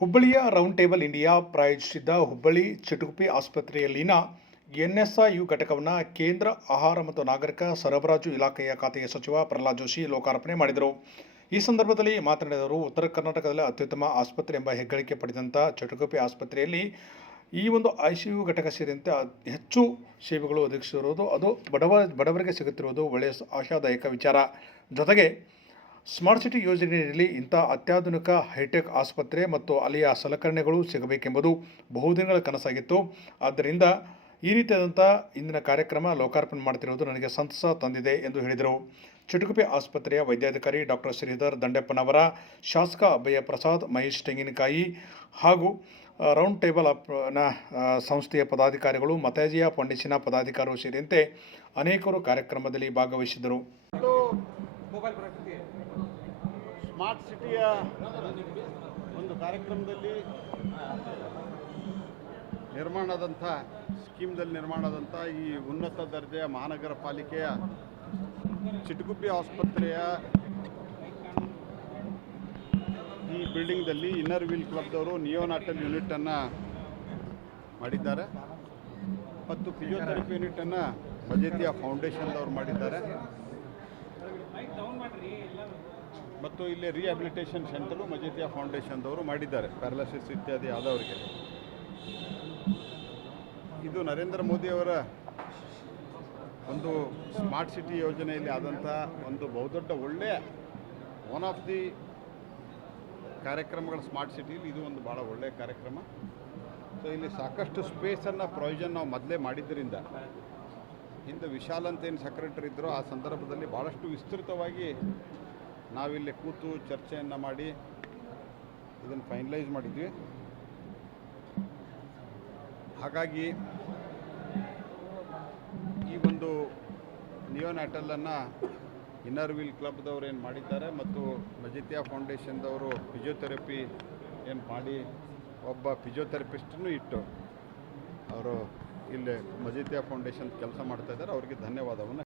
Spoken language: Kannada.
ಹುಬ್ಬಳ್ಳಿಯ ರೌಂಡ್ ಟೇಬಲ್ ಇಂಡಿಯಾ ಪ್ರಾಯೋಜಿಸಿದ್ದ ಹುಬ್ಬಳ್ಳಿ ಚಿಟುಗುಪ್ಪಿ ಆಸ್ಪತ್ರೆಯಲ್ಲಿನ ಎನ್ಎಸ್ಐಯು ಘಟಕವನ್ನು ಕೇಂದ್ರ ಆಹಾರ ಮತ್ತು ನಾಗರಿಕ ಸರಬರಾಜು ಇಲಾಖೆಯ ಖಾತೆಯ ಸಚಿವ ಪ್ರಹ್ಲಾದ್ ಜೋಶಿ ಲೋಕಾರ್ಪಣೆ ಮಾಡಿದರು. ಈ ಸಂದರ್ಭದಲ್ಲಿ ಮಾತನಾಡಿದ ಅವರು, ಉತ್ತರ ಕರ್ನಾಟಕದಲ್ಲಿ ಅತ್ಯುತ್ತಮ ಆಸ್ಪತ್ರೆ ಎಂಬ ಹೆಗ್ಗಳಿಕೆ ಪಡೆದಂಥ ಚಟುಕುಪಿ ಆಸ್ಪತ್ರೆಯಲ್ಲಿ ಈ ಒಂದು ಐ ಸಿ ಯು ಘಟಕ ಸೇರಿದಂತೆ ಹೆಚ್ಚು ಸೇವೆಗಳು ಒದಗಿಸಿರುವುದು, ಅದು ಬಡವ, ಬಡವರಿಗೆ ಸಿಗುತ್ತಿರುವುದು ಒಳ್ಳೆಯ ಆಶಾದಾಯಕ ವಿಚಾರ. ಜೊತೆಗೆ ಸ್ಮಾರ್ಟ್ ಸಿಟಿ ಯೋಜನೆಯಲ್ಲಿ ಇಂಥ ಅತ್ಯಾಧುನಿಕ ಹೈಟೆಕ್ ಆಸ್ಪತ್ರೆ ಮತ್ತು ಅಲ್ಲಿಯ ಸಲಕರಣೆಗಳು ಸಿಗಬೇಕೆಂಬುದು ಬಹುದಿನಗಳ ಕನಸಾಗಿತ್ತು. ಆದ್ದರಿಂದ ಈ ರೀತಿಯಾದಂಥ ಇಂದಿನ ಕಾರ್ಯಕ್ರಮ ಲೋಕಾರ್ಪಣೆ ಮಾಡ್ತಿರುವುದು ನನಗೆ ಸಂತಸ ತಂದಿದೆ ಎಂದು ಹೇಳಿದರು. ಚಿಟುಕುಪಿ ಆಸ್ಪತ್ರೆಯ ವೈದ್ಯಾಧಿಕಾರಿ ಡಾಕ್ಟರ್ ಶ್ರೀಧರ್ ದಂಡೆಪ್ಪನವರ ಶಾಸಕ ಅಭಯ ಪ್ರಸಾದ್, ಮಹೇಶ್ ತೆಂಗಿನಕಾಯಿ ಹಾಗೂ ರೌಂಡ್ ಟೇಬಲ್ ಅಪ್ನ ಸಂಸ್ಥೆಯ ಪದಾಧಿಕಾರಿಗಳು ಮತಾಜಿಯಾ ಪಂಡಿಸಿನ ಪದಾಧಿಕಾರಿಗಳು ಸೇರಿದಂತೆ ಅನೇಕರು ಕಾರ್ಯಕ್ರಮದಲ್ಲಿ ಭಾಗವಹಿಸಿದರು ಸ್ಮಾರ್ಟ್ ಸಿಟಿಯ ಒಂದು ಕಾರ್ಯಕ್ರಮದಲ್ಲಿ ನಿರ್ಮಾಣದಂಥ, ಸ್ಕೀಮ್ದಲ್ಲಿ ನಿರ್ಮಾಣದಂಥ ಈ ಉನ್ನತ ದರ್ಜೆಯ ಮಹಾನಗರ ಪಾಲಿಕೆಯ ಚಿಟಗುಬ್ಬಿ ಆಸ್ಪತ್ರೆಯ ಈ ಬಿಲ್ಡಿಂಗ್ದಲ್ಲಿ ಇನ್ನರ್ ವೀಲ್ ಕ್ಲಬ್ದವರು ನಿಯೋನಾಟಲ್ ಯೂನಿಟನ್ನು ಮಾಡಿದ್ದಾರೆ. ಮತ್ತು ಫಿಸಿಯೋಥೆರಪಿ ಯೂನಿಟನ್ನು ಮಜೇತಿಯಾ ಫೌಂಡೇಶನ್ದವ್ರು ಮಾಡಿದ್ದಾರೆ. ಮತ್ತು ಇಲ್ಲಿ ರಿಹ್ಯಾಬಿಲಿಟೇಷನ್ ಸೆಂಟರು ಮಜೇತಿಯಾ ಫೌಂಡೇಶನ್ದವರು ಮಾಡಿದ್ದಾರೆ ಪ್ಯಾರಾಲಿಸಿಸ್ ಇತ್ಯಾದಿ ಆದವರಿಗೆ. ಇದು ನರೇಂದ್ರ ಮೋದಿಯವರ ಒಂದು ಸ್ಮಾರ್ಟ್ ಸಿಟಿ ಯೋಜನೆಯಲ್ಲಿ ಆದಂಥ ಒಂದು ಬಹುದೊಡ್ಡ ಒಳ್ಳೆಯ ಒನ್ ಆಫ್ ದಿ ಕಾರ್ಯಕ್ರಮಗಳ ಸ್ಮಾರ್ಟ್ ಸಿಟಿಯಲ್ಲಿ ಇದು ಒಂದು ಭಾಳ ಒಳ್ಳೆಯ ಕಾರ್ಯಕ್ರಮ. ಸೊ ಇಲ್ಲಿ ಸಾಕಷ್ಟು ಸ್ಪೇಸನ್ನು ಪ್ರೊವಿಷನ್ ನಾವು ಮೊದಲೇ ಮಾಡಿದ್ದರಿಂದ ಹಿಂದೆ ವಿಶಾಲ್ ಅಂತ ಏನು ಸೆಕ್ರೆಟರಿ ಇದ್ದರು ಆ ಸಂದರ್ಭದಲ್ಲಿ ಭಾಳಷ್ಟು ವಿಸ್ತೃತವಾಗಿ ನಾವಿಲ್ಲಿ ಕೂತು ಚರ್ಚೆಯನ್ನು ಮಾಡಿ ಇದನ್ನು ಫೈನಲೈಸ್ ಮಾಡಿದ್ವಿ. ಹಾಗಾಗಿ ಈ ಒಂದು ನಿಯೋನ್ಯಾಟಲನ್ನು ಇನ್ನರ್ ವೀಲ್ ಕ್ಲಬ್ದವ್ರು ಏನು ಮಾಡಿದ್ದಾರೆ ಮತ್ತು ಮಜಿತಿಯಾ ಫೌಂಡೇಶನ್ದವರು ಫಿಜಿಯೋಥೆರಪಿ ಏನು ಮಾಡಿ ಒಬ್ಬ ಫಿಜಿಯೋಥೆರಪಿಸ್ಟನ್ನು ಇಟ್ಟು ಅವರು ಇಲ್ಲಿ ಮಜಿತಿಯಾ ಫೌಂಡೇಶನ್ ಕೆಲಸ ಮಾಡ್ತಾಯಿದ್ದಾರೆ ಅವರಿಗೆ ಧನ್ಯವಾದವನ್ನು